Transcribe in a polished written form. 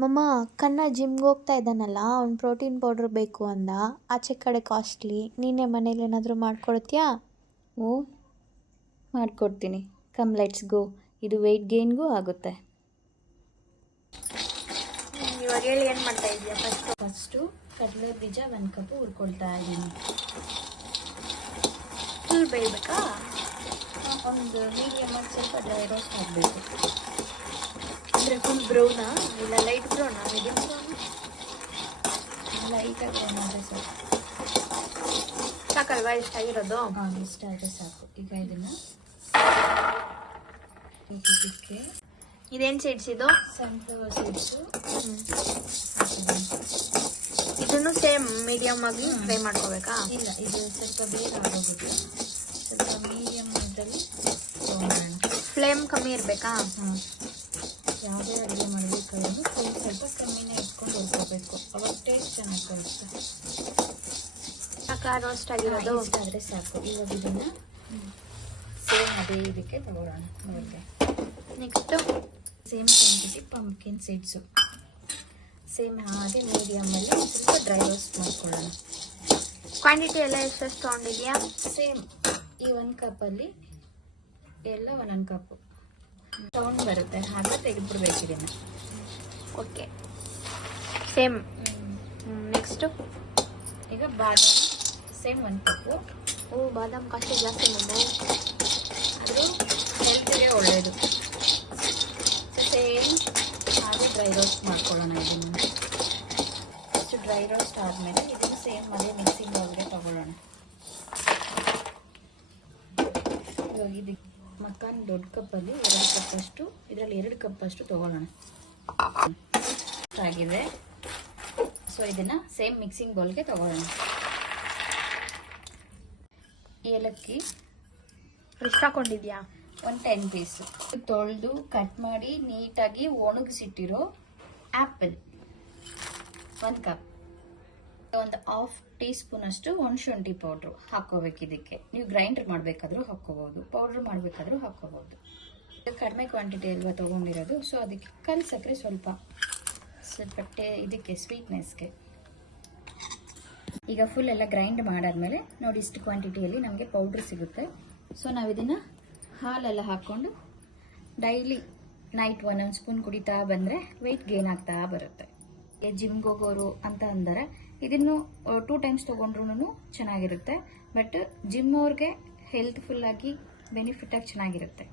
ಮಮ್ಮ ಕಣ್ಣ ಜಿಮ್ಗೆ ಹೋಗ್ತಾ ಇದ್ದಾನಲ್ಲ, ಅವ್ನು ಪ್ರೋಟೀನ್ ಪೌಡ್ರ್ ಬೇಕು ಅಂದ. ಆಚೆ ಕಡೆ ಕಾಸ್ಟ್ಲಿ, ನೀನೇ ಮನೇಲಿ ಏನಾದರೂ ಮಾಡ್ಕೊಡ್ತೀಯಾ? ಓ, ಮಾಡಿಕೊಡ್ತೀನಿ. Come let's go. ಇದು ವೆಯ್ಟ್ ಗೇನ್ಗೂ ಆಗುತ್ತೆ. ಇವಾಗ ಹೇಳಿ ಏನು ಮಾಡ್ತಾ ಇದೆಯಾ? ಫಸ್ಟು ಕಡಲೆ ಬೀಜ 1 ಕಪ್ ಹುರ್ಕೊಳ್ತಾ ಇದ್ದೀನಿ. ಫುಲ್ ಬೇಯಬೇಕಾ? ಒಂದು ಮೀಡಿಯಮಾಗಿ ಸ್ವಲ್ಪ ಡ್ರೈ ರೋಸ್ಟ್ ಆಗಬೇಕು. ಅಂದರೆ ಫುಲ್ ಬ್ರೌನಾ ಇಲ್ಲ ಲೈಟ್ ಬ್ರೌನಾ, ಮೀಡಿಯಮ್ ಬ್ರೌನಾ? ಲೈಟಾಗಿ ಏನಾದರೆ ಸಾಕು. ಸಾಕಲ್ವಾ ಇಷ್ಟಾಗಿರೋದು? ಇಷ್ಟ ಆದರೆ ಸಾಕು. ಈಗ ಇದನ್ನು ಇದಕ್ಕೆ ಇದೇನು ಸೀಡ್ಸ್ ಇದು? Sunflower seeds. ಇದನ್ನು ಸೇಮ್ ಮೀಡಿಯಮ್ ಆಗಿ ಫ್ರೈ ಮಾಡ್ಕೋಬೇಕಾ? ಇಲ್ಲ, ಇದು ಸ್ವಲ್ಪ ಬೇಗ ಆಗೋಗುತ್ತೆ. ಸ್ವಲ್ಪ ಮೀಡಿಯಮ್ ಇದರಲ್ಲಿ ತೊಗೊಂಡೋಣ. ಫ್ಲೇಮ್ ಕಮ್ಮಿ ಇರಬೇಕಾ? ಯಾವುದೇ ಅಡುಗೆ ಮಾಡಬೇಕಾದ್ರೂ ಫ್ಲೇಮ್ ಸ್ವಲ್ಪ ಕಮ್ಮಿನೇ ಇಟ್ಕೊಂಡು ಹುರ್ಕೋಬೇಕು. ಅವಾಗ ಟೇಸ್ಟ್ ಚೆನ್ನಾಗಿ ಕೊಡುತ್ತೆ. ಸಾಕಾ ರೋಸ್ಟ್ ಆಗಿರೋದು? ಇಷ್ಟ ಆದರೆ ಸಾಕು. ಇವಾಗ ಇದನ್ನು ಸೇಮ್ ಅದೇ ಇದಕ್ಕೆ ತಗೊಳ್ಳೋಣ. ನೋಡಿದೆ next same quantity pumpkin seeds same ಹಾಗೆ ಮೀಡಿಯಮಲ್ಲಿ ಸ್ವಲ್ಪ ಡ್ರೈ ರೋಸ್ಟ್ ಮಾಡ್ಕೊಳ್ಳೋಣ. ಕ್ವಾಂಟಿಟಿ ಎಲ್ಲ ಎಷ್ಟೆಷ್ಟು ತೊಗೊಂಡಿದ್ಯಾ? ಸೇಮ್ ಈ 1 ಕಪ್ಪಲ್ಲಿ ಎಲ್ಲ 1 ಕಪ್ಪು ತೊಗೊಂಡು ಬರುತ್ತೆ. ಹಾಗೆ ತೆಗೆದುಬಿಡ್ಬೇಕು ಇದನ್ನು. Okay, same. ನೆಕ್ಸ್ಟು ಈಗ ಬಾದಾಮಿ ಸೇಮ್ 1 ಕಪ್ಪು. ಓ, ಬಾದಾಮ್ ಕಾಸ್ಟ್ ಜಾಸ್ತಿ ಮಮ್ಮು. ಆದರೂ ಹೆಲ್ತ್ಗೆ ಒಳ್ಳೆಯದು. ಸೇಮ್ ಹಾಗೆ ಡ್ರೈ ರೋಸ್ಟ್ ಮಾಡ್ಕೊಳ್ಳೋಣ. ಇದನ್ನು ಇಷ್ಟು ಡ್ರೈ ರೋಸ್ಟ್ ಆದಮೇಲೆ ಇದನ್ನು ಸೇಮ್ ಅದೇ ಮಿಕ್ಸಿಂಗ್ ಬೌಲ್ಗೆ ತೊಗೊಳ್ಳೋಣ. ಇವಾಗ ಇದಕ್ಕೆ ಮಕ್ಕಾನ್ ದೊಡ್ಡ ಕಪ್ಪಲ್ಲಿ 2 ಕಪ್ಪಷ್ಟು, ಇದರಲ್ಲಿ 2 ಕಪ್ಪಷ್ಟು ತೊಗೊಳ್ಳೋಣ. ಆಗಿದೆ. ಸೊ ಇದನ್ನು ಸೇಮ್ ಮಿಕ್ಸಿಂಗ್ ಬೌಲ್ಗೆ ತೊಗೊಳ್ಳೋಣ. ಏಲಕ್ಕಿ ಎಷ್ಟು ಹಾಕೊಂಡಿದ್ಯಾ? ಒಂದು 10 ಪೀಸು. ತೊಳೆದು ಕಟ್ ಮಾಡಿ ನೀಟಾಗಿ ಒಣಗಿಸಿಟ್ಟಿರೋ ಆ್ಯಪಲ್ 1 ಕಪ್. ಒಂದು 1/2 ಟೀ ಸ್ಪೂನ್ ಅಷ್ಟು ಒಣಶುಂಠಿ ಪೌಡ್ರು ಹಾಕೋಬೇಕು. ಇದಕ್ಕೆ ನೀವು ಗ್ರೈಂಡರ್ ಮಾಡಬೇಕಾದ್ರೂ ಹಾಕ್ಕೋಬೋದು, ಪೌಡ್ರ್ ಮಾಡಬೇಕಾದ್ರೂ ಹಾಕ್ಕೋಬೋದು. ಕಡಿಮೆ ಕ್ವಾಂಟಿಟಿ ಅಲ್ವಾ ತೊಗೊಂಡಿರೋದು, ಸೊ ಅದಕ್ಕೆ ಕಲ್ ಸಕ್ಕರೆ ಸ್ವಲ್ಪ ಇದಕ್ಕೆ ಸ್ವೀಟ್ನೆಸ್ಗೆ. ಈಗ ಫುಲ್ ಎಲ್ಲ ಗ್ರೈಂಡ್ ಮಾಡಾದ್ಮೇಲೆ ನೋಡಿ ಇಷ್ಟು ಕ್ವಾಂಟಿಟಿಯಲ್ಲಿ ನಮಗೆ ಪೌಡ್ರ್ ಸಿಗುತ್ತೆ. ಸೊ ನಾವು ಇದನ್ನು ಹಾಲೆಲ್ಲ ಹಾಕ್ಕೊಂಡು ಡೈಲಿ ನೈಟ್ 1 ಸ್ಪೂನ್ ಕುಡಿತಾ ಬಂದರೆ ವೆಯ್ಟ್ ಗೇನ್ ಆಗ್ತಾ ಬರುತ್ತೆ. ಜಿಮ್ಗೆ ಹೋಗೋರು ಅಂತ ಅಂದರೆ ಇದನ್ನು 2 ಟೈಮ್ಸ್ ತೊಗೊಂಡ್ರೂ ಚೆನ್ನಾಗಿರುತ್ತೆ. ಬಟ್ ಜಿಮ್ ಅವ್ರಿಗೆ ಹೆಲ್ತ್ಫುಲ್ಲಾಗಿ ಬೆನಿಫಿಟಾಗಿ ಚೆನ್ನಾಗಿರುತ್ತೆ.